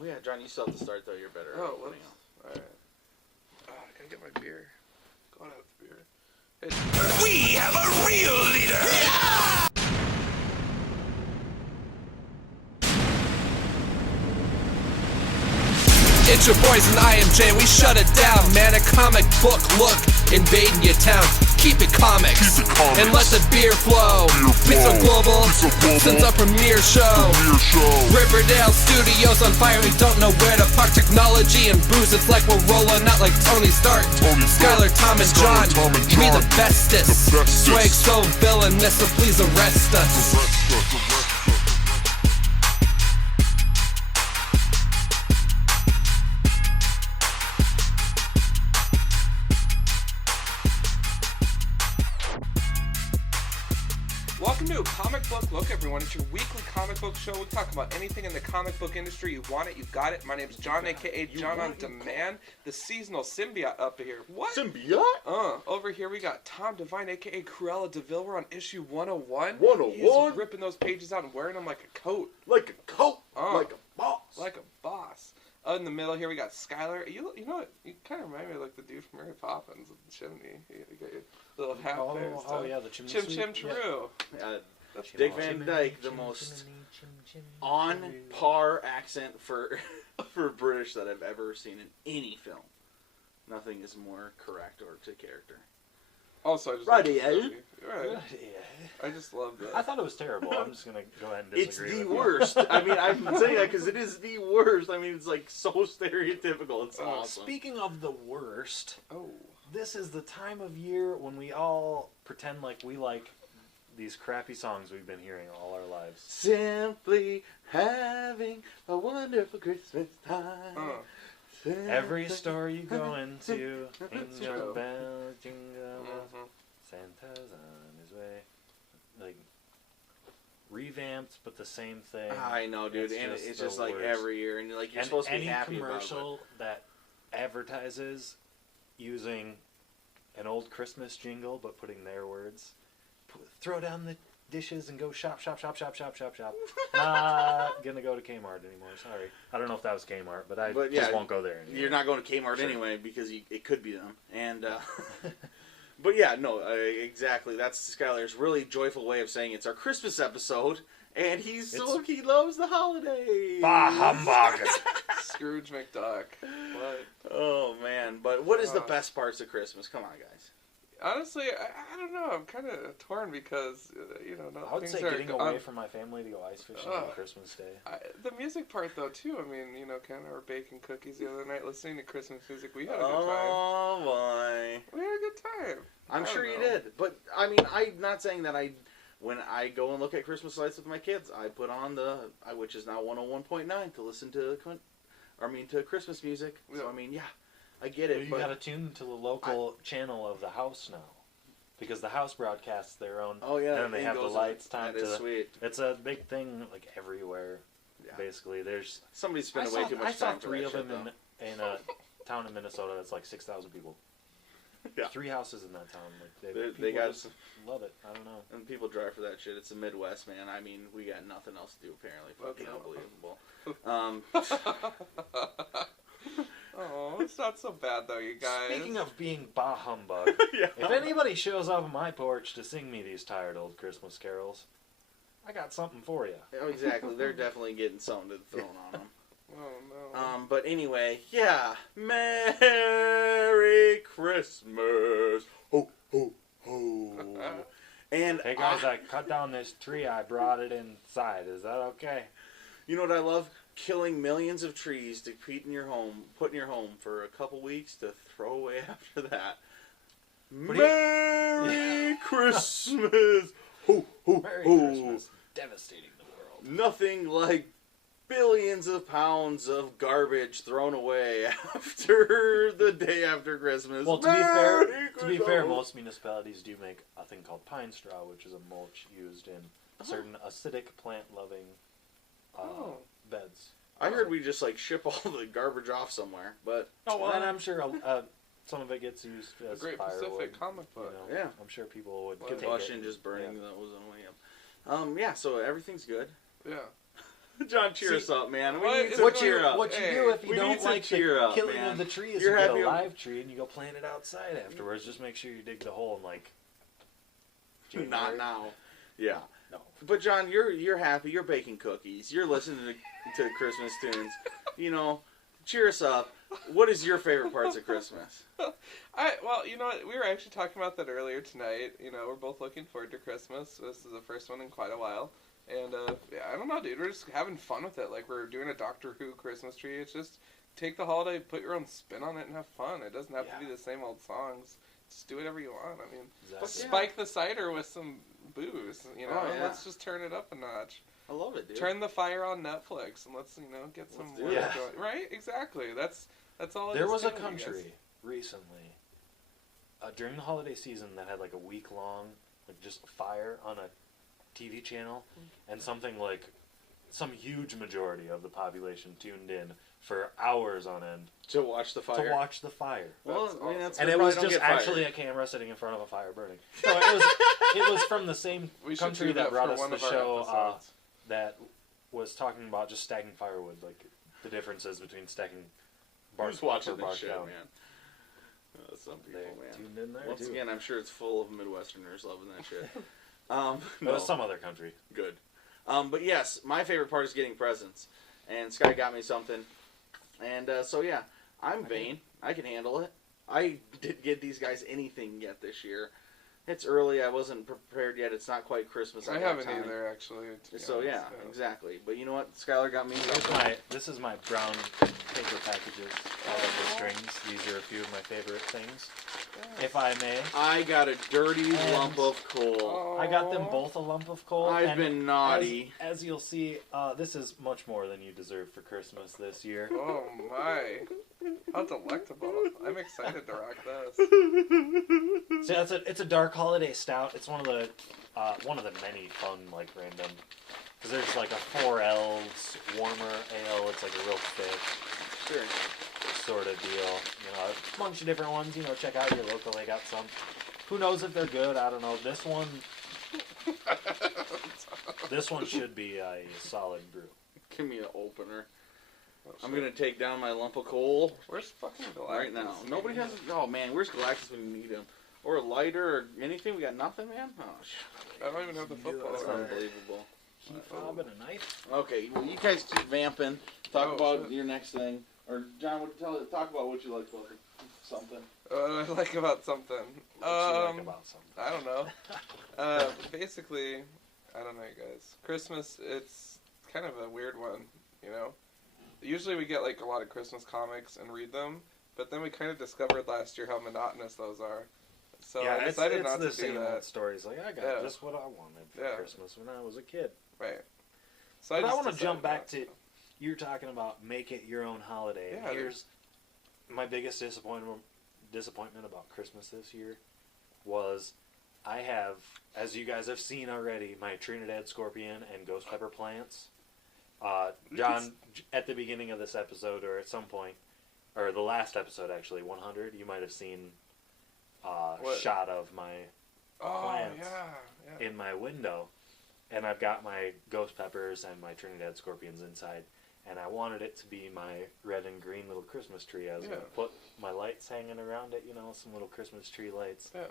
Oh yeah, John, you still have to start though. You're better. Oh, whoops. All right. Oh, I gotta get my beer. Going out with the beer. We have a real leader! Yeah! It's your boys and IMJ, we shut it down, man. A comic book look invading your town. Keep it comics, and let the beer flow. Be so global, since our premiere show. Riverdale Studios on fire, we don't know where to park. Technology and booze, it's like we're rolling out like Tony Stark. Skylar, Tom, and John, we the bestest. Swag so villainous, so please arrest us. Welcome to Comic Book Look, everyone. It's your weekly comic book show. We talk about anything in the comic book industry. You want it, you got it. My name's John, a.k.a. John on Demand, the seasonal symbiote up here. What? Symbiote? Over here we got Tom Devine, a.k.a. Cruella DeVille. We're on issue 101. 101? He's ripping those pages out and wearing them like a coat. Like a coat. Like a boss. Like a boss. In the middle here we got Skylar. You know what? You kind of remind me of like the dude from Mary Poppins with the chimney. You got your little hat there and stuff. Oh yeah, the chimney Chim sweep. Chim True. Dick Van Dyke, the most on par accent for British that I've ever seen in any film. Nothing is more correct or to character. Also, I just Right, I just love that. I thought it was terrible. I'm just gonna go ahead and disagree. It's the with worst. I mean, I'm saying that because it is the worst. I mean, it's like so stereotypical. It's awesome. Speaking of the worst, Oh. this is the time of year when we all pretend like we like these crappy songs we've been hearing all our lives. Simply having a wonderful Christmas time. Every store you go into, jingle bells, jingle bells, Santa's on his way. Like, revamped, but the same thing. I know, dude, and it's just like worst. Every year, and like you're supposed to be happy any about it. commercial that advertises using an old Christmas jingle, but putting their words, throw down the dishes and go shop, shop, shop, shop, shop, shop, shop. Not gonna go to Kmart anymore. Sorry, I don't know if that was Kmart, but I just won't go there anymore. You're not going to Kmart anyway because it could be them. And but yeah, no, exactly. That's Skylar's really joyful way of saying it's our Christmas episode, and he loves the holidays. Bah humbug! Scrooge McDuck. What? Oh man, but what is the best parts of Christmas? Come on, guys. Honestly, I don't know. I'm kind of torn because, I would say getting away from my family to go ice fishing on Christmas Day. The music part, though, too. I mean, kind of our baking cookies the other night, listening to Christmas music. We had a good time. Oh, boy. We had a good time. I'm sure you did. But, I mean, I'm not saying that when I go and look at Christmas lights with my kids, I put on which is now 101.9 to listen to Christmas music. Yeah. So, I mean, yeah. I get it, you got to tune to the local channel of the house now, because the house broadcasts their own. Oh yeah, and they have the lights timed to. Sweet. It's a big thing, like everywhere. Yeah. Basically, there's somebody spent way too much time. I saw for 3 that of shit, them in a town in Minnesota that's like 6,000 people. Yeah. 3 houses in that town. Like they got love it. I don't know. And people drive for that shit. It's the Midwest, man. I mean, we got nothing else to do apparently. Fucking unbelievable. Oh, it's not so bad though, you guys. Speaking of being bah humbug, if anybody shows up on my porch to sing me these tired old Christmas carols, I got something for you. Oh, exactly. They're definitely getting something thrown on them. Oh no. But anyway, yeah. Merry Christmas. Ho ho ho. And hey guys, I cut down this tree. I brought it inside. Is that okay? You know what I love? Killing millions of trees to put in your home for a couple weeks to throw away after that. Merry Christmas! Ho, ho, Merry ho. Christmas. Devastating the world. Nothing like billions of pounds of garbage thrown away after the day after Christmas. Well, to be fair, most municipalities do make a thing called pine straw, which is a mulch used in certain acidic plant-loving beds. I heard we just ship all the garbage off somewhere, but and I'm sure some of it gets used as a Great firewood. Pacific comic book. Yeah, I'm sure people would combustion just burning those away. Yeah, so everything's good. Yeah. John, cheer us up, man. We what need is some going cheer on? up. What you Hey, do if you we need don't some like cheer the up, killing man. of the tree is You're you get happy a of- live tree and you go plant it outside afterwards. Just make sure you dig the hole and like. Not January. now. Yeah. No. But John, you're happy. You're baking cookies. You're listening to Christmas tunes. You know, cheer us up. What is your favorite parts of Christmas? Well, you know what? We were actually talking about that earlier tonight. You know, we're both looking forward to Christmas. This is the first one in quite a while. And, yeah, I don't know, dude. We're just having fun with it. Like, we're doing a Doctor Who Christmas tree. It's just take the holiday, put your own spin on it, and have fun. It doesn't have to be the same old songs. Just do whatever you want. I mean, Exactly. spike the cider with some booze. You know, Oh, yeah. let's just turn it up a notch. I love it, dude. Turn the fire on Netflix and let's get some do work it. going. Right? Exactly. That's all. There is was a doing, I guess. country recently during the holiday season that had like a week long, like just fire on a TV channel, and something like some huge majority of the population tuned in for hours on end To watch the fire. to watch the fire. Well, That's I mean, that's And they it was probably just don't get actually fired. a camera sitting in front of a fire burning. No, it was from the same We should country do that that brought for us one the of our show episodes. that was talking about just stacking firewood, like the differences between stacking bark Who's watching up or this bark shit, down. man? Some people, They man. tuned in there Once too. again, I'm sure it's full of Midwesterners loving that shit. It No, was some other country. good. But yes, my favorite part is getting presents. And Sky got me something. And so, yeah, I'm vain. I can handle it. I didn't get these guys anything yet this year. It's early. I wasn't prepared yet. It's not quite Christmas. I at that haven't time. either, actually. to be So, honest, yeah, exactly. But you know what? Skylar got me something. This is my brown paper packages out of the strings. These are a few of my favorite things, if I may. I got a dirty And- lump of coal. Oh. I got them both a lump of coal. I've and been naughty. As you'll see, this is much more than you deserve for Christmas this year. Oh my! How delectable! I'm excited to rock this. So it's a dark holiday stout. It's one of the many fun like random. Because there's like a 4 elves warmer ale. It's like a real thick Sure. sort of deal. You know, a bunch of different ones. You know, check out your local. They got some. Who knows if they're good? I don't know. This one should be a solid brew. Give me an opener. I'm gonna take down my lump of coal Where's fucking Galactus? right now. Nobody has. Oh man, where's Galactus when you need him? Or a lighter or anything? We got nothing, man. Oh shit. I don't even have the football. That's card. unbelievable. Key fob and a knife. Okay, well, you guys keep vamping. Talk Oh, about shit. your next thing. Or John, talk about what you like about it. Something. What I like about something. What you like about something? I don't know. Basically, I don't know, you guys. Christmas, it's kind of a weird one, you know? Usually we get, like, a lot of Christmas comics and read them, but then we kind of discovered last year how monotonous those are. So yeah, I decided it's not the to do same that. old stories. Like I got Yeah. just what I wanted for Yeah. Christmas when I was a kid. Right. So But I just want to decided jump back not to you're talking about make it your own holiday. Yeah, And here's my biggest disappointment about Christmas this year was I have, as you guys have seen already, my Trinidad scorpion and ghost pepper plants. John, at the beginning of this episode, or at some point, or the last episode actually, 100, you might have seen a What? shot of my Oh, plants yeah. in my window, and I've got my ghost peppers and my Trinidad scorpions inside, and I wanted it to be my red and green little Christmas tree. I was going to put my lights hanging around it, you know, some little Christmas tree lights. Yeah.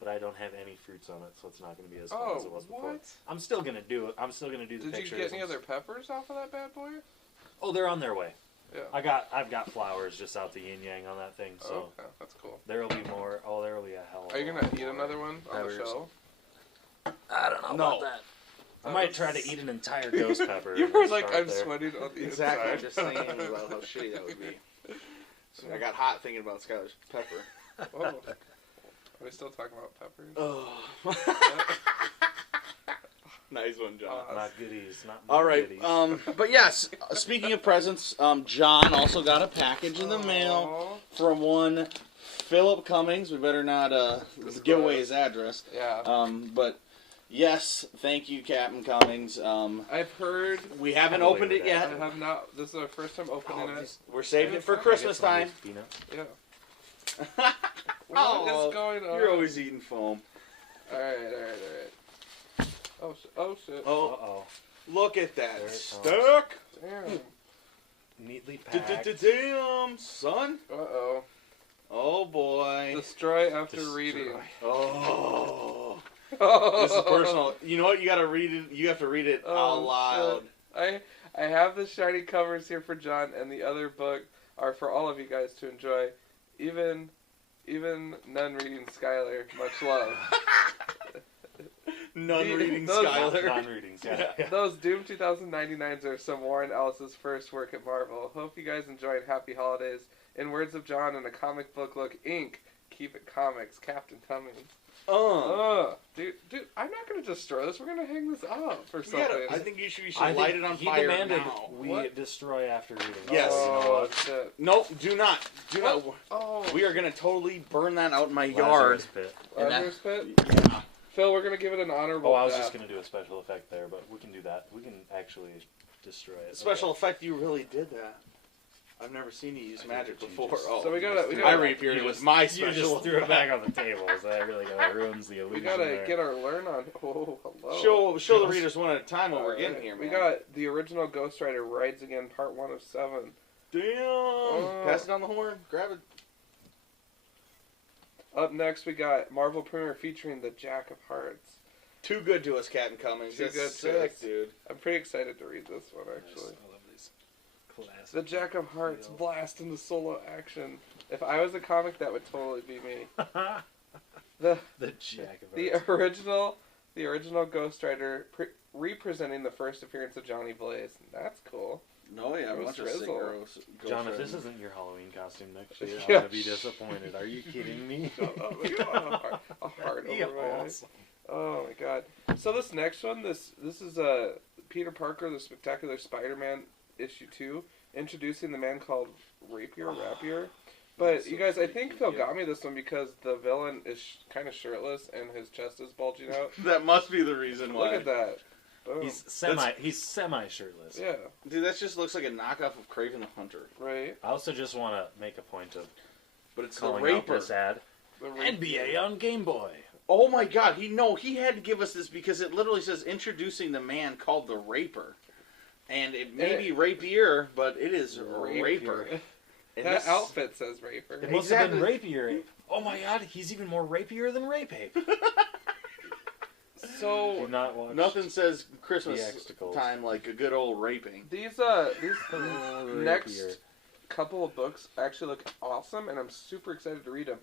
But I don't have any fruits on it, so it's not going to be as fun as it was before. what? I'm still going to do it. I'm still going to do the Did you pictures. get any other peppers off of that bad boy? Oh, they're on their way. Yeah. I've got flowers just out the yin yang on that thing, so okay, that's cool. there'll be more. Oh, there'll be a hell. of Are you a gonna lot eat more another one on the peppers. show? I don't know No. about that. I might try to eat an entire ghost pepper. You and were then like, start I'm there. sweating on the Exactly. I'm inside. just thinking about how shitty that would be. So I got hot thinking about Skylar's pepper. Whoa. Are we still talking about peppers? Oh. Nice one, John. Not goodies. Not All right, goodies. but yes, speaking of presents, John also got a package in the mail from one Philip Cummings. We better not give away his address. Yeah. But yes, thank you, Captain Cummings. I've heard. We haven't I'll opened believe it I yet. have not. This is our first time opening it. We're saving it for Can I Christmas Some of time. these peanuts. Yeah. What is going on? You're always eating foam. Alright. Oh shit. Oh, Uh-oh. Look at that There it stick. Damn. Neatly packed. Damn, son. Uh-oh. Oh boy. Destroy after reading. Oh. This is personal. You know what? You gotta read it. You have to read it out loud. Shit. I have the shiny covers here for John, and the other book are for all of you guys to enjoy. Even none reading Skylar. Much love. None reading those- Skylar. Non-readings, yeah. Those Doom 2099s are some Warren Ellis's first work at Marvel. Hope you guys enjoy and happy holidays. In words of John and a comic book look, Inc. Keep it comics, Captain Cummings. Dude, I'm not gonna destroy this. We're gonna hang this up or something. I think you should I light think it on he fire demanded now. we What? destroy after reading. Yes. Oh, shit. Nope, do not. Do not. Oh. We are gonna totally burn that out in my yard. Lazarus Pit. Lazarus Pit? Yeah. Phil, we're gonna give it an honorable Oh, I was death. just going to do a special effect there, but we can do that. We can actually destroy it. Special effect, you really did that. I've never seen you use I magic think you before. just- Oh, So we gotta I reappeared it with my You special just threw it back on the table, so that really kind of ruins the illusion. We gotta there. get our learn on. Oh, hello. Show the readers one at a time what we're getting Alright, here, man. We got the original Ghost Rider Rides Again, Part 1 of 7. Damn. Pass it on the horn. Grab it. Up next, we got Marvel Premiere featuring the Jack of Hearts. Too good to us, Captain Cummings. Too That's good to sick, us. dude. I'm pretty excited to read this one, actually. I love these classic. The Jack of Hearts blast into solo action. If I was a comic, that would totally be me. The Jack of the Hearts. original Ghost Rider representing the first appearance of Johnny Blaze. That's cool. No, yeah, a Bruce bunch of Rizzle. synchros. John, if this isn't your Halloween costume next year, I'm Yeah. gonna be disappointed. Are you kidding me? a heart Yeah, over my eye. awesome. Oh my god! So this next one, this is Peter Parker, the Spectacular Spider-Man issue 2, introducing the man called Rapier. But you guys, I think Phil got me this one because the villain is kind of shirtless and his chest is bulging out. That must be the reason why. Look at that. Boom. He's semi shirtless. Yeah, Dude, that just looks like a knockoff of Kraven the Hunter. right. I also just want to make a point of But it's calling the out Raper. this ad. The Rapier. NBA on Game Boy. Oh my god, he had to give us this because it literally says introducing the man called the Raper. And it may be rapier, but it is Raper. And That this- outfit says Raper. It must have been Rapier. Oh my god, he's even more rapier than Rape Ape. So Do not watch. Nothing says Christmas The Xtacles. time like a good old raping. these Oh, next rapier. couple of books actually look awesome, and I'm super excited to read them.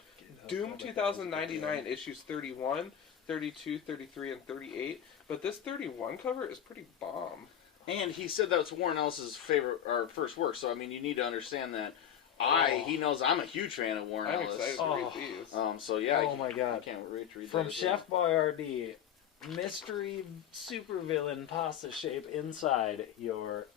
Doom 2099 issues 31, 32, 33, and 38. But this 31 cover is pretty bomb. And he said that's Warren Ellis's favorite or first work, so I mean you need to understand that he knows I'm a huge fan of Warren I'm Ellis. excited to read these. So yeah, Oh my god. I can't wait to read From that as Chef Boyardee, mystery supervillain pasta shape inside your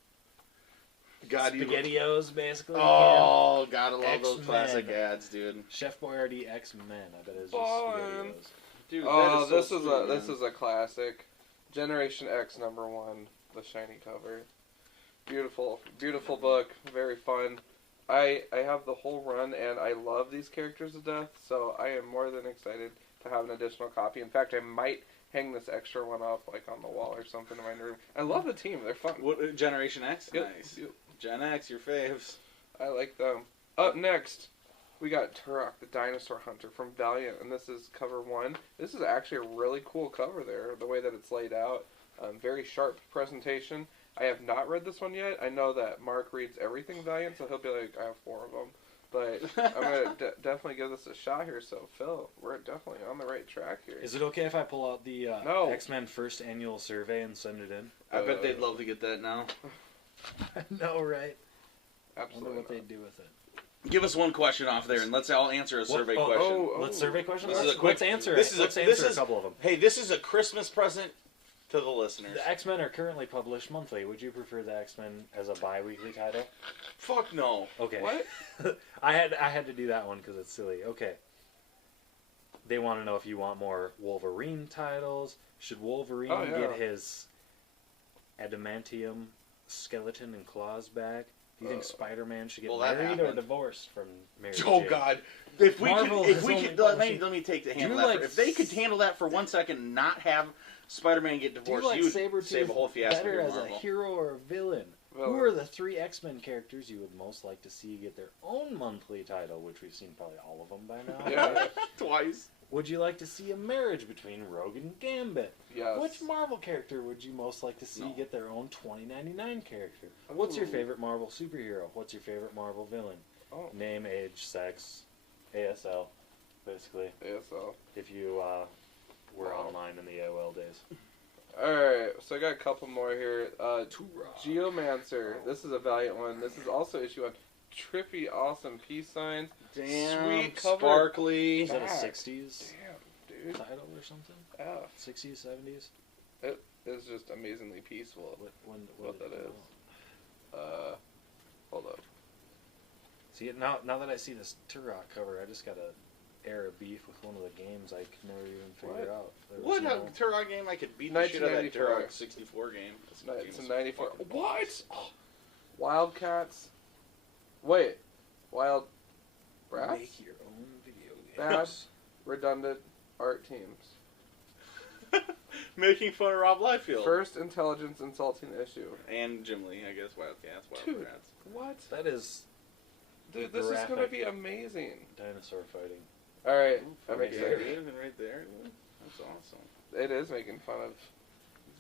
God, SpaghettiOs, basically. Oh, gotta love those X-Men. classic ads, dude. Chef Boyardee X-Men. I bet it's just Ballin'. SpaghettiOs. Dude, Oh, that is so sweet, this man. is a classic. Generation X #1, the shiny cover. Beautiful, beautiful book. Very fun. I have the whole run, and I love these characters to death. So I am more than excited to have an additional copy. In fact, I might hang this extra one up like on the wall or something in my room. I love the team. They're fun. What, Generation X? Yep. Nice. Gen X, your faves. I like them. Up next, we got Turok, the Dinosaur Hunter from Valiant, and this is cover 1. This is actually a really cool cover there, the way that it's laid out. Very sharp presentation. I have not read this one yet. I know that Mark reads everything Valiant, so he'll be like, I have 4 of them. But I'm going to definitely give this a shot here. So, Phil, we're definitely on the right track here. Is it okay if I pull out the No. X-Men first annual survey and send it in? I bet they'd love to get that now. No, right? I Absolutely wonder what not. they'd do with it. Give us one question off there, and let's all answer a survey question. Oh, Let's survey questions. This is a Let's quick- answer. this it. is a- Let's this answer is- a couple of them. Hey, this is a Christmas present to the listeners. The X-Men are currently published monthly. Would you prefer the X-Men as a bi-weekly title? Fuck no. Okay. What? I had to do that one because it's silly. Okay. They want to know if you want more Wolverine titles. Should Wolverine Oh, yeah. get his adamantium skeleton and claws back? Do you think Spider-Man should get well, that married or happened. divorced from Mary Oh Jane? God! If we Marvel could, if has we only could, published- let me take the handle Do that. like If they could handle that for 1 second, and not have Spider-Man get Do you divorced, like you would Sabretooth save a whole fiasco better here, as a Marvel. hero or a villain? Who are the 3 X-Men characters you would most like to see get their own monthly title, which we've seen probably all of them by now? Yeah. Twice. Would you like to see a marriage between Rogue and Gambit? Yes. Which Marvel character would you most like to see No. get their own 2099 character? What's your Ooh. favorite Marvel superhero? What's your favorite Marvel villain? Oh. Name, age, sex, ASL, basically. ASL. If you were online in the AOL days. Alright, so I got a couple more here. Geomancer. This is a Valiant one. This is also issue 1. Trippy, awesome peace signs. Damn, Sweet cover. sparkly. Is that a Back. 60s Damn, dude. title or something? Yeah. 60s, 70s? It's just amazingly peaceful. What did that it is. come out? Hold up. See, now that I see this Turok cover, I just got a air of beef with one of the games I could never even figure out. There was What no- Turok game? I could beat the shit out of that 1994. Turok 64 game. It's a 94. fucking What? balls. Wildcats. Wait. Wild Brats? Make your own video games. Bad, redundant art teams. Making fun of Rob Liefeld. First intelligence insulting issue. And Jim Lee, I guess. Wildcats, Dude. Wildcats. What? That is Dude, this is gonna graphic be amazing. dinosaur fighting. Alright, I'm Right there, excited. dude, right there. Dude. That's awesome. It is making fun of.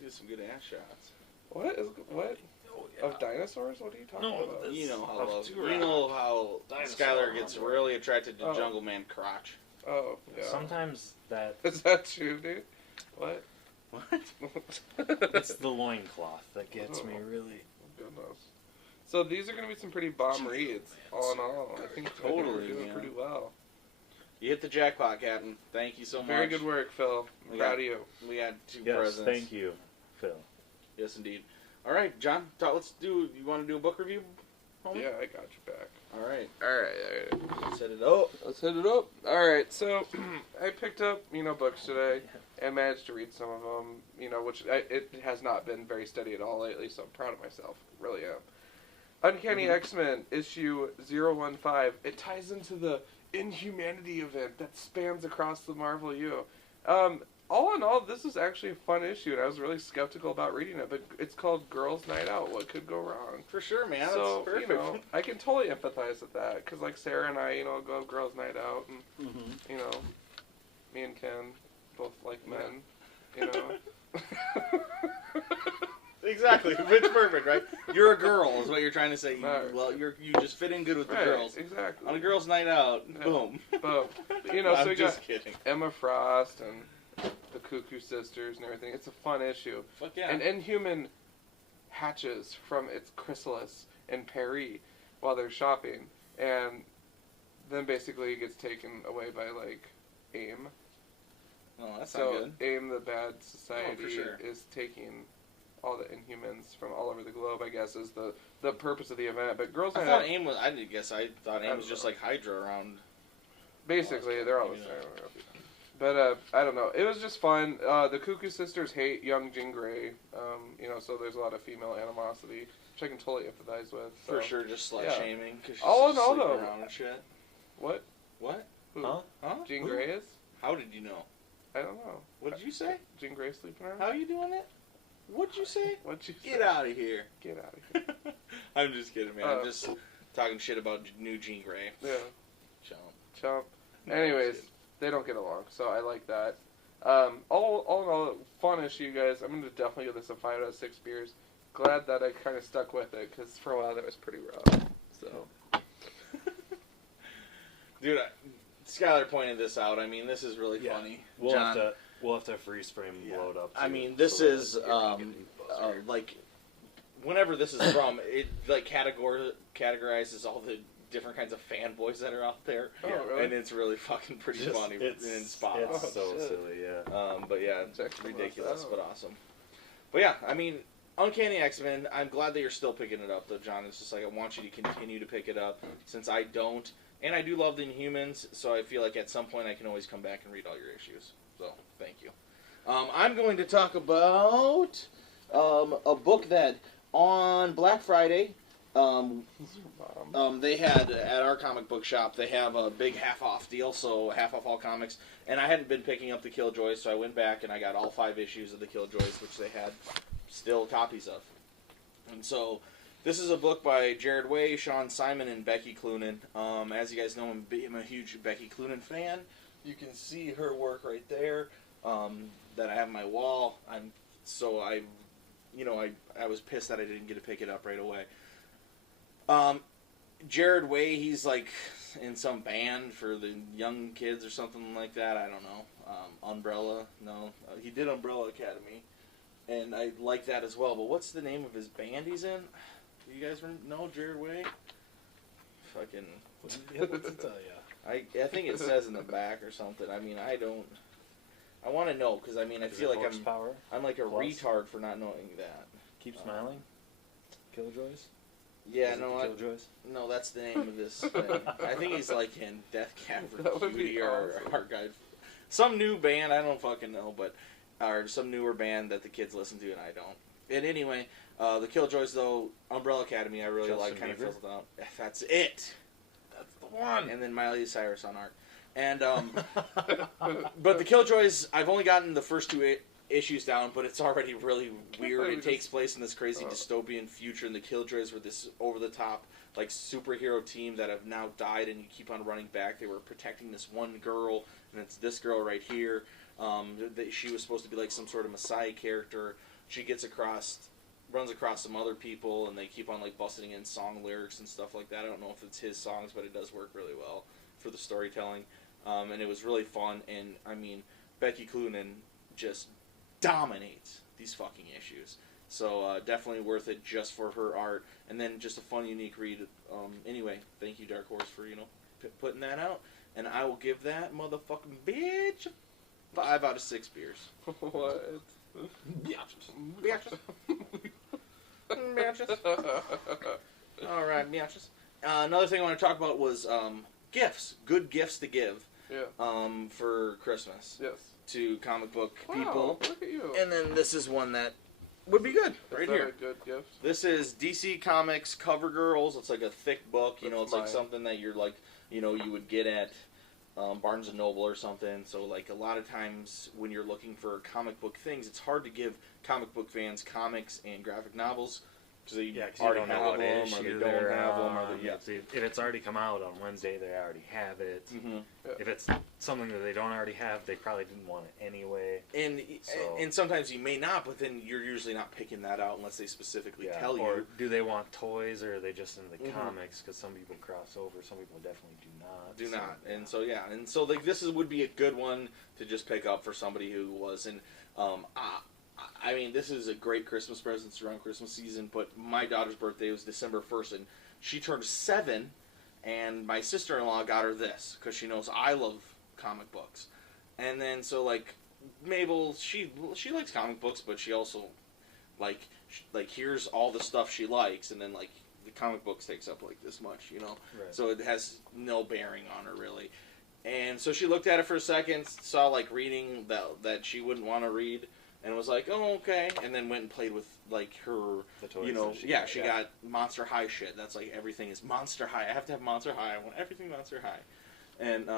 Do some good ass shots. What? Oh, Of dinosaurs? What are you talking No, about? this- You know how Of you know how Dinosaur Skylar gets hunter. really attracted to Oh. Jungle Man crotch. Oh, yeah. Sometimes that Is that true, dude? What? What? it's the loincloth that gets me really. Goodness. So these are going to be some pretty bomb reads, all in all. I think Totally, we're doing man. pretty well. You hit the jackpot, Captain. Thank you so much. Very good work, Phil. I'm We proud got- of you. We had 2 Yes, presents. thank you, Phil. Yes, indeed. All right, John. Let's do. You want to do a book review? Homie? Yeah, I got your back. All right. Alright. Set it up. Let's hit it up. Alright, so I picked up, books today and managed to read some of them, which it has not been very steady at all lately, so I'm proud of myself. Really am. Uncanny X-Men, issue 015. It ties into the Inhumanity event that spans across the Marvel U. All in all, this is actually a fun issue, and I was really skeptical about reading it, but it's called Girls' Night Out. What could go wrong? For sure, man. So, That's perfect. I can totally empathize with that, because, like, Sarah and I, go Girls' Night Out, and, me and Ken both like men, Exactly. It's perfect, right? You're a girl, is what you're trying to say. Right. Well, you just fit in good with the Right, girls. exactly. On a girls' night out, Yeah. boom. But, so I'm we just got kidding. Emma Frost and the Cuckoo Sisters and everything. It's a fun issue. Fuck yeah. An Inhuman hatches from its chrysalis in Paris while they're shopping, and then basically gets taken away by, like, AIM. Oh, that's So not good. AIM, the bad society, sure. is taking all the Inhumans from all over the globe, I guess, is the purpose of the event. But Girls' I Night thought Out, AIM was. I didn't guess. I thought AIM was don't just know. like Hydra around. basically, they're all the Maybe same. But I don't know. It was just fun. The Cuckoo Sisters hate young Jean Grey, so there's a lot of female animosity, which I can totally empathize with. So. For sure, just slut yeah. shaming. Cause she's All in just all, sleeping though. around and shit. What? What? Who? Huh? Huh? Jean Who? Grey is? How did you know? I don't know. What did you say? Jean Grey sleeping around? How are you doing it? What'd you say? What'd you Get say? out of here. Get out of here. I'm just kidding, man. Oh. I'm just talking shit about new Jean Grey. Yeah. Chomp. Chump. Anyways, they don't get along, so I like that. All in all, fun issue, guys. I'm going to definitely give this a 5 out of 6 beers. Glad that I kind of stuck with it, because for a while that was pretty rough. So, Dude, Skylar pointed this out. I mean, this is really Yeah. funny. We'll John, have to freeze frame Yeah. load up. I too, mean, this so that is, you're not getting buzzer. like, whenever this is from, it, like, categorizes all the different kinds of fanboys that are out there. Oh, really? And it's really fucking pretty Just- funny and spot on. It's so shit. silly, yeah. But yeah, it's Check them ridiculous, out. but awesome. But yeah, I mean, Uncanny X-Men, I'm glad that you're still picking it up, though, John. It's just like, I want you to continue to pick it up, since I don't. And I do love the Inhumans, so I feel like at some point I can always come back and read all your issues. So, thank you. I'm going to talk about a book that on Black Friday They had at our comic book shop. They have a big half-off deal, so half off all comics. And I hadn't been picking up the Killjoys, so I went back and I got all 5 issues of the Killjoys, which they had still copies of. And so this is a book by Jared Way, Sean Simon, and Becky Cloonan. As you guys know, I'm a huge Becky Cloonan fan. You can see her work right there that I have on my wall. I was pissed that I didn't get to pick it up right away. Jared Way, he's like in some band for the young kids or something like that. I don't know. Umbrella, no, he did Umbrella Academy, and I like that as well. But what's the name of his band he's in? Do you guys know Jared Way? Fucking. What's it tell ya? I think it says in the back or something. I mean, I don't. I want to know because I mean I feel like I'm like a retard for not knowing that. Keep Smiling. Killjoys. Yeah, no, that's the name of this thing. I think he's like in Death Cab for Cutie or Archive. Some new band, I don't fucking know, or some newer band that the kids listen to and I don't. And anyway, the Killjoys though, Umbrella Academy I really like, kind of fills it out. That's it. That's the one. And then Miley Cyrus on art. And, but the Killjoys, I've only gotten the first 2 issues down, but it's already really weird. It takes place in this crazy dystopian future, and the Killjoys were this over-the-top, like, superhero team that have now died, and you keep on running back. They were protecting this one girl, and it's this girl right here. She was supposed to be, like, some sort of Messiah character. She runs across some other people, and they keep on, like, busting in song lyrics and stuff like that. I don't know if it's his songs, but it does work really well for the storytelling. And it was really fun, and, I mean, Becky Cloonan just dominates these fucking issues. So definitely worth it just for her art, and then just a fun, unique read. Anyway, thank you, Dark Horse, for putting that out, and I will give that motherfucking bitch 5 out of 6 beers. What? Bitches. All right, bitches. Another thing I want to talk about was gifts. Good gifts to give. Yeah. For Christmas. Yes. To comic book Wow, people. Look at you. And then this is one that would be good right here. A good gift? This is DC Comics Cover Girls. It's like a thick book. You know, That's it's like something that you're like, you would get at Barnes and Noble or something. So like a lot of times when you're looking for comic book things, it's hard to give comic book fans comics and graphic novels because they already have them, or they don't have them, or if it's already come out on Wednesday, they already have it. Mm-hmm. Yeah. If it's something that they don't already have, they probably didn't want it anyway. And sometimes you may not, but then you're usually not picking that out unless they specifically tell you. Or do they want toys, or are they just into the comics? Because some people cross over, some people definitely do not. And so like this would be a good one to just pick up for somebody who wasn't. I mean, this is a great Christmas present around Christmas season, but my daughter's birthday was December 1st, and she turned 7, and my sister-in-law got her this, because she knows I love comic books. And then, so, like, Mabel, she likes comic books, but she also, like, here's all the stuff she likes, and then, like, the comic books takes up, like, this much, Right. So it has no bearing on her, really. And so she looked at it for a second, saw, like, reading that she wouldn't want to read, and was like, oh, okay, and then went and played with, like, her, the toys she got Monster High shit. That's, like, everything is Monster High. I have to have Monster High. I want everything Monster High. And,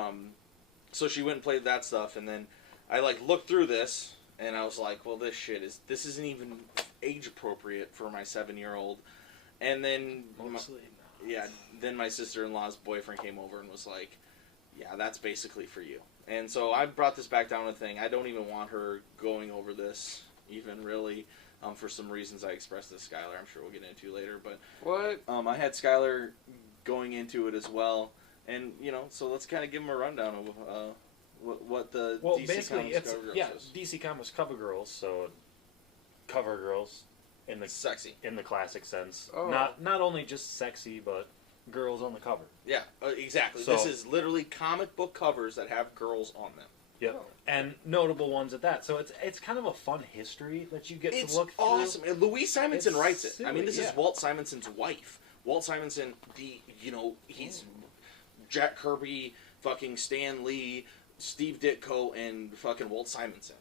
so she went and played that stuff, and then I, like, looked through this, and I was like, well, this isn't even age appropriate for my 7-year-old. And then, then my sister-in-law's boyfriend came over and was like, yeah, that's basically for you. And so I brought this back down to the thing. I don't even want her going over this, even really, for some reasons I expressed to Skylar. I'm sure we'll get into later. But what? I had Skylar going into it as well, and so let's kind of give him a rundown of what the DC Comics Cover Girls is. DC Comics Cover Girls. So cover girls in the sexy in the classic sense. Oh. Not only just sexy, but girls on the cover. Yeah, exactly. So, this is literally comic book covers that have girls on them. Yep. Oh. And notable ones at that. So it's kind of a fun history that you get to look through. It's awesome. And Louise Simonson writes it. Silly, I mean, this is Walt Simonson's wife. Walt Simonson, he's Jack Kirby, fucking Stan Lee, Steve Ditko, and fucking Walt Simonson,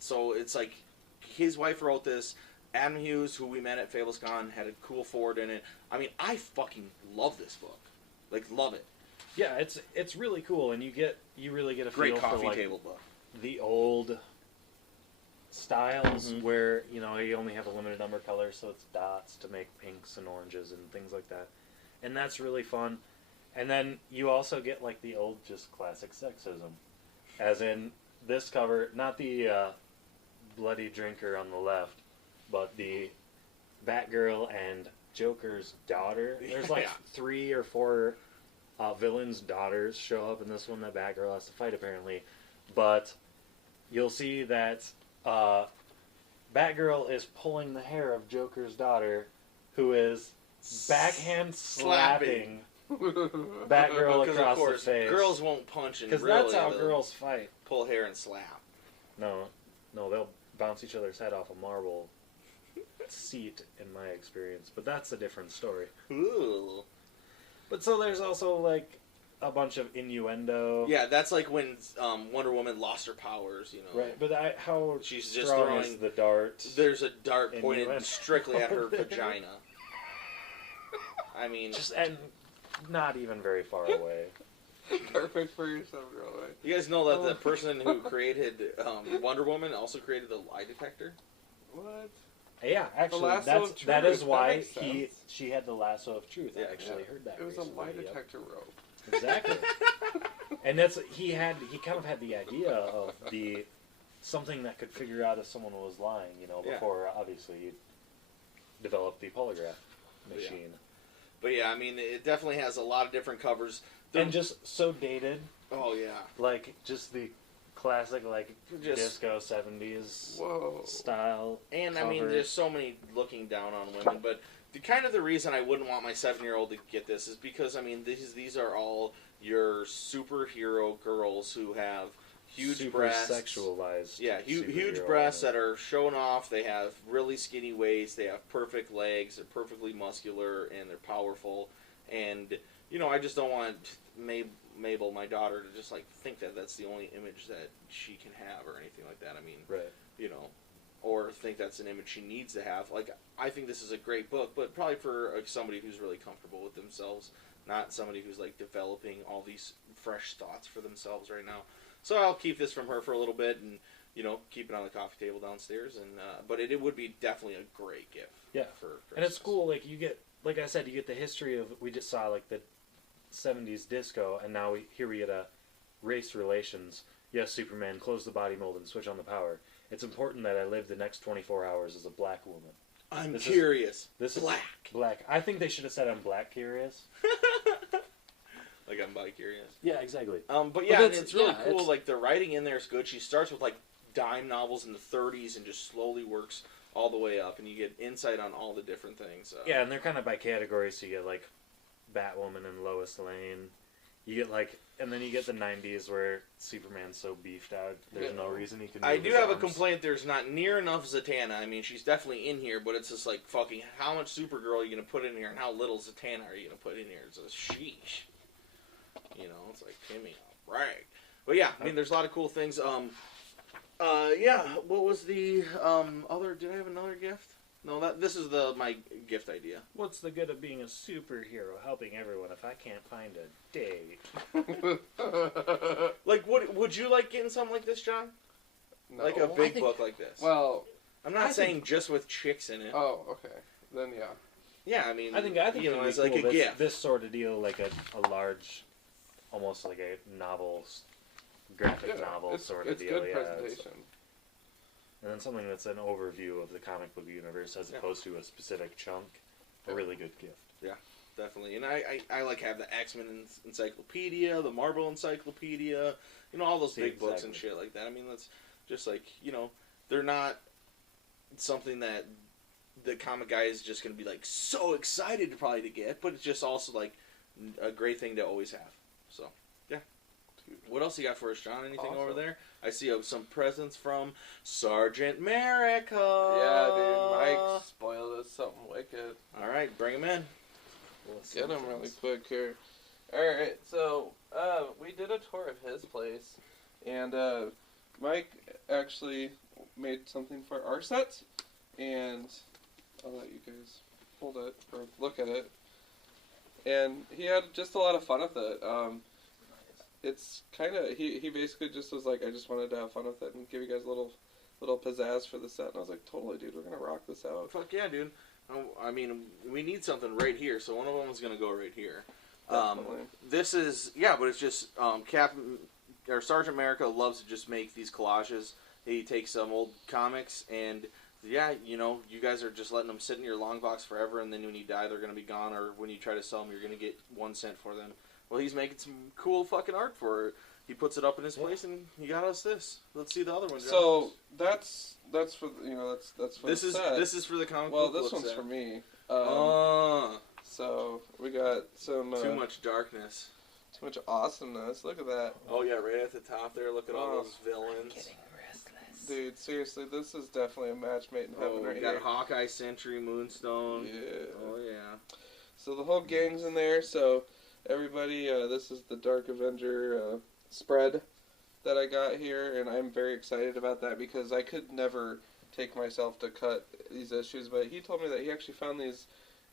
So it's like his wife wrote this. Adam Hughes, who we met at FablesCon, had a cool forward in it. I mean, I fucking love this book. Like, love it. Yeah, it's really cool, and you really get a Great feel coffee for, like, table book. the old styles where, you know, you only have a limited number of colors, so it's dots to make pinks and oranges and things like that. And that's really fun. And then you also get, like, the old just classic sexism. As in this cover, not the bloody drinker on the left, but the Batgirl and Joker's daughter. There's like 3 or 4 villains' daughters show up in this one that Batgirl has to fight, apparently. But you'll see that Batgirl is pulling the hair of Joker's daughter, who is backhand slapping Batgirl across the face. Girls won't punch and because really that's how girls fight. pull hair and slap. No, they'll bounce each other's head off a marble seat, in my experience. But that's a different story. Ooh. But so there's also, like, a bunch of innuendo. Yeah, that's like when Wonder Woman lost her powers, you know. Right, but how she's just strong throwing is the dart? There's a dart pointed Innuendo. strictly at her vagina. I mean, Just and not even very far away. Perfect for your 7-year-old. you guys know that the person who created Wonder Woman also created the lie detector? What? Yeah, actually, lasso of that truth, is that why makes sense. she had the lasso of truth. Yeah, I actually heard that. It was recently, a lie yep. detector rope. Exactly. And he kind of had the idea of something that could figure out if someone was lying, you know, before obviously you developed the polygraph machine. But yeah, I mean, it definitely has a lot of different covers. And just so dated. Oh yeah. Like just the classic Just- disco 70s Whoa. style. And I mean, cover. there's so many looking down on women, but the reason I wouldn't want my 7-year-old to get this is because, I mean, these are all your superhero girls who have huge super breasts. sexualized. Yeah, huge superhero breasts women. that are shown off. They have really skinny waists. They have perfect legs. They're perfectly muscular, and they're powerful. And, you know, I just don't want Mabel, my daughter, to just, like, think that that's the only image that she can have or anything like that. I mean, Right. you know, or think that's an image she needs to have. Like, I think this is a great book, but probably for somebody who's really comfortable with themselves, not somebody who's, like, developing all these fresh thoughts for themselves right now. So I'll keep this from her for a little bit and, you know, keep it on the coffee table downstairs. And but it would be definitely a great gift. Yeah. For Christmas. And it's cool, like, you get, like I said, you get the history of, we just saw, like, the 70s disco, and now here we get a race relations. Yes, Superman, close the body mold and switch on the power. It's important that I live the next 24 hours as a black woman. I'm curious. This black. is black. I think they should have said I'm black curious. Like I'm bi-curious. Yeah, exactly. But yeah, and that's- it's really yeah, cool. it's- Like, the writing in there is good. She starts with, like, dime novels in the 30s and just slowly works all the way up, and you get insight on all the different things. Yeah, and they're kind of by categories, so you get, like, Batwoman and Lois Lane. You get, like, and then you get the 90s where Superman's so beefed out, there's no reason he can move I do his have a arms. complaint. There's not near enough Zatanna. I mean, she's definitely in here, but it's just like, fucking, how much Supergirl are you going to put in here, and how little Zatanna are you going to put in here? It's a sheesh. You know, it's like, give me a break. But yeah, I mean, there's a lot of cool things. Yeah, what was the other? Did I have another gift? No, this is my gift idea. What's the good of being a superhero helping everyone if I can't find a date? Like, what would you like getting something like this, John? No. Like a big book like this? Well, I'm not saying just with chicks in it. oh, okay. Then yeah. Yeah, I mean, I think you it know, would it's be like cool, a gift. this sort of deal, like a large, almost like a novel, graphic novel it's, sort of it's deal. good Yeah, presentation. and then something that's an overview of the comic book universe as opposed to a specific chunk. A really good gift. Yeah, definitely. And I like have the X-Men encyclopedia, the Marvel encyclopedia, you know, all those big books and shit like that. I mean, that's just like, you know, they're not something that the comic guy is just going to be like so excited to get, but it's just also like a great thing to always have. So, yeah. What else you got for us, John? Anything over there? I see some presents from Sergeant America. Yeah, dude. Mike spoiled us something wicked. All right, bring him in. Get him really quick here. Alright, so we did a tour of his place, and Mike actually made something for our set, and I'll let you guys hold it or look at it. And he had just a lot of fun with it. It's kind of he basically just was like, I just wanted to have fun with it and give you guys a little pizzazz for the set. And I was like, totally, dude, we're gonna rock this out. Fuck yeah, dude. I mean, we need something right here, so one of them is gonna go right here. Definitely. This is but it's just Captain or Sergeant America loves to just make these collages. He takes some old comics and you guys are just letting them sit in your long box forever, and then when you die, they're gonna be gone, or when you try to sell them, you're gonna get 1 cent for them. Well, he's making some cool fucking art for it. He puts it up in his place, and he got us this. Let's see the other one. So that's for that's for this the is set. this is for the comic Well, book. this one's set. for me. Oh, So we got some too much darkness. too much awesomeness. Look at that, Oh yeah, right at the top there. Look at all those villains. dude. Seriously, this is definitely a match made in heaven Oh, right we got here. Hawkeye, Sentry, Moonstone. Yeah. Oh yeah. So the whole gang's in there. So everybody, this is the Dark Avenger spread that I got here, and I'm very excited about that because I could never take myself to cut these issues, but he told me that he actually found these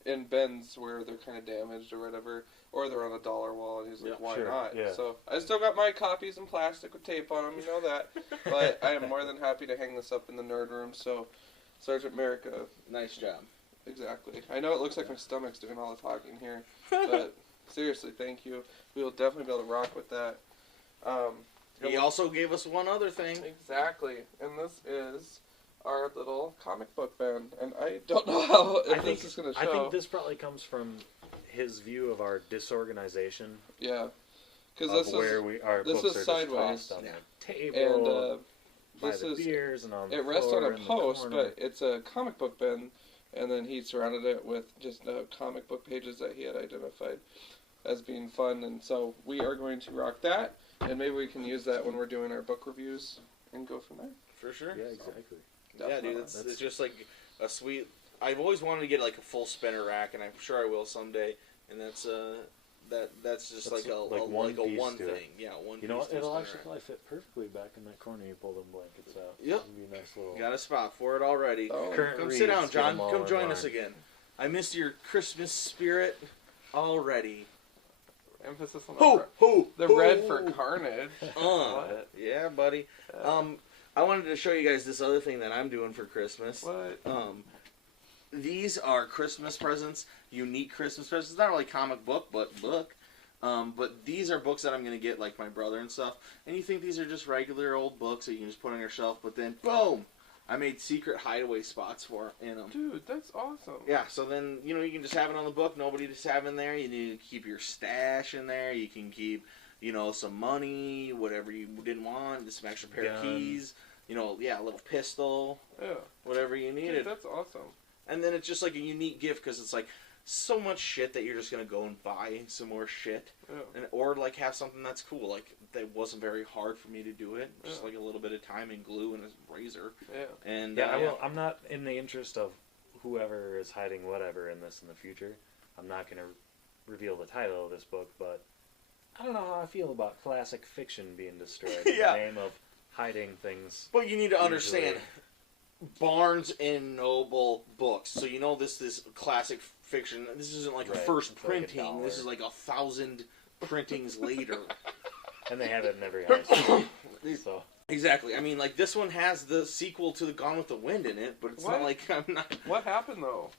in bins where they're kind of damaged or whatever, or they're on a dollar wall, and he's like, why sure, not? yeah. So I still got my copies in plastic with tape on them, you know that, but I am more than happy to hang this up in the nerd room. So Sergeant America, Nice job. exactly. I know it looks like my stomach's doing all the talking here, but seriously, thank you. We will definitely be able to rock with that. He also gave us one other thing. Exactly, and this is our little comic book bin, and I don't know how this is going to show. I think this probably comes from his view of our disorganization. Yeah, because Of this where is our this books is are sideways. just tossed on Yeah. the and table, by this the is beers and on the it rests floor on a in the post, corner. but it's a comic book bin, and then he surrounded it with just comic book pages that he had identified as being fun, and so we are going to rock that, and maybe we can use that when we're doing our book reviews and go from there. For sure. Yeah, exactly. Yeah, Definitely. dude, it's just like a sweet. I've always wanted to get like a full spinner rack, and I'm sure I will someday. And that's just That's like a like one one piece one to it. thing. Yeah, one. You know piece what? to a It'll spinner actually rack. probably fit perfectly back in that corner you pull them blankets out. Yep. It'll be a nice little. Got a spot for it already. Oh. Current Come reads, sit down, get John. them all Come in join line. us again. I missed your Christmas spirit already. Emphasis on Ho, the red for carnage. What? Yeah, buddy. I wanted to show you guys this other thing that I'm doing for Christmas. What? These are Christmas presents, unique Christmas presents. It's not really comic book, but book. But these are books that I'm going to get, like my brother and stuff. And you think these are just regular old books that you can just put on your shelf, but then, boom! I made secret hideaway spots in them. Dude, that's awesome. Yeah, so then, you can just have it on the book, nobody just have in there. You need to keep your stash in there. You can keep, some money, whatever you didn't want, just some extra pair of Gun. keys. A little pistol, Yeah. whatever you Dude, needed. that's awesome. And then it's just like a unique gift because it's like so much shit that you're just going to go and buy some more shit. Yeah. Or like have something that's cool. Like that wasn't very hard for me to do it. Just Yeah. like a little bit of time and glue and a razor. Yeah. And Yeah, I'm not in the interest of whoever is hiding whatever in this in the future. I'm not going to reveal the title of this book, but I don't know how I feel about classic fiction being destroyed in Yeah. the name of hiding things. But you need to Usually. understand Barnes and Noble books. So this is classic fiction. This isn't like a Right, first it's like printing. $1. This is like 1,000 printings later. And they have it in every house. So Exactly. I mean, like this one has the sequel to the Gone with the Wind in it, but it's What? not like I'm not. What happened though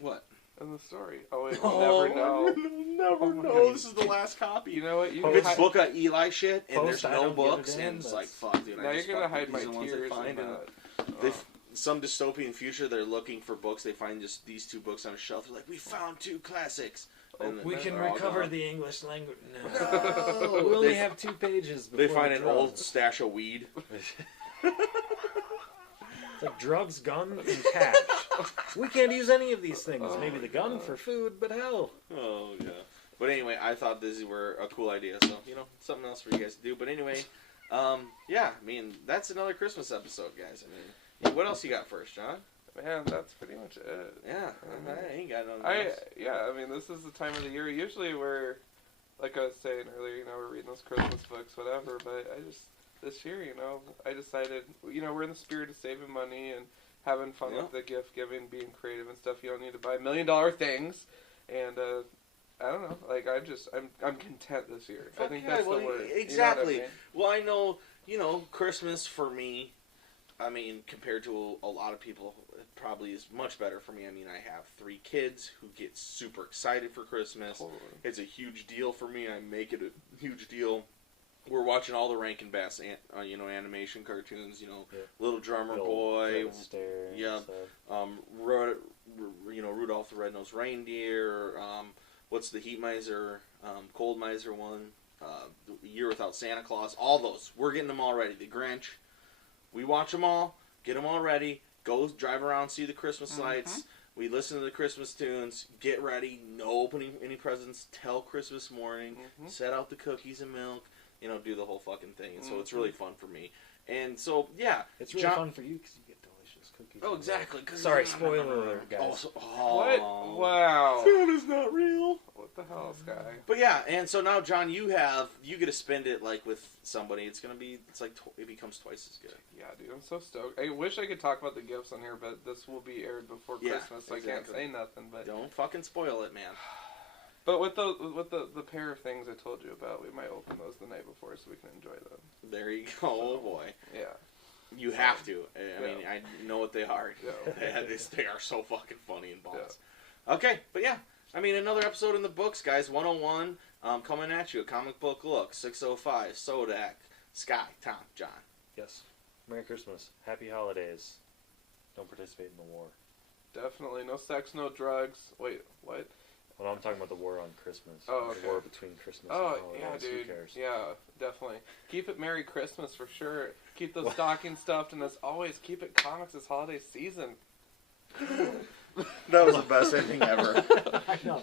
What? in the story? Oh wait, we'll never know. Never my know. God. This is the last copy. You know what? You Oh, If can it's hide, book of Eli shit and Post, there's I no don't get it books in, and it's like that's- fuck, dude. now I you're just gonna fuck hide with my these are the ones tears. they find in and that. they Oh. some dystopian future. They're looking for books. They find just these two books on a shelf. They're like, we found two classics. And then we can they're all recover gone. the English language. No. We only They- have 2 pages. They before find the an drugs. old stash of weed. It's like drugs, gun, and cash. We can't use any of these things. Oh Maybe my the gun God. for food, but hell. Oh yeah. But anyway, I thought these were a cool idea. So something else for you guys to do. But anyway, yeah. I mean, that's another Christmas episode, guys. I mean, what else you got first, John? Man, that's pretty much it. Yeah, I ain't got nothing else. I mean, this is the time of the year. Usually we're, like I was saying earlier, we're reading those Christmas books, whatever. But this year, I decided, we're in the spirit of saving money, and having fun Yeah. with the gift giving, being creative and stuff. You don't need to buy $1 million things, and I don't know. Like I'm content this year. I think that's the word. Exactly. You know Well, I know, Christmas for me, I mean, compared to a lot of people, it probably is much better for me. I mean, I have 3 kids who get super excited for Christmas. Totally. It's a huge deal for me. I make it a huge deal. We're watching all the Rankin Bass, animation cartoons. Little Drummer Boy, Fred Astaire and yeah, stuff. Rudolph the Red-Nosed Reindeer. What's the Heat Miser, Cold Miser one? The Year Without Santa Claus. All those. We're getting them all ready. The Grinch. We watch them all. Get them all ready. Go drive around, see the Christmas lights. We listen to the Christmas tunes. Get ready. No opening any presents till Christmas morning. Set out the cookies and milk. Do the whole fucking thing. And so it's really fun for me. And so, yeah. It's really fun for you because you get delicious cookies. Oh, exactly. Sorry, spoiler alert, guys. What? Wow. Santa's not real. What the hell, Sky? But yeah, and so now, John, you get to spend it like with somebody. It becomes twice as good. Yeah, dude, I'm so stoked. I wish I could talk about the gifts on here, but this will be aired before Christmas, so I can't say nothing. But don't fucking spoil it, man. But with the pair of things I told you about, we might open those the night before so we can enjoy them. There you go. Oh boy. Yeah. You have to. I mean, I know what they are. Yeah. They are so fucking funny and balls. Yeah. Okay, but yeah. I mean, another episode in the books, guys. 101 coming at you. A comic book look. 605. Sodak. Sky. Tom. John. Yes. Merry Christmas. Happy holidays. Don't participate in the war. Definitely. No sex, no drugs. Wait, what? Well, I'm talking about the war on Christmas. Oh, okay. The war between Christmas and Oh, holidays. yeah, dude. Who cares? Yeah, definitely. Keep it Merry Christmas for sure. Keep those stockings stuffed, and as always, keep it comics this holiday season. That was the best ending ever. I know.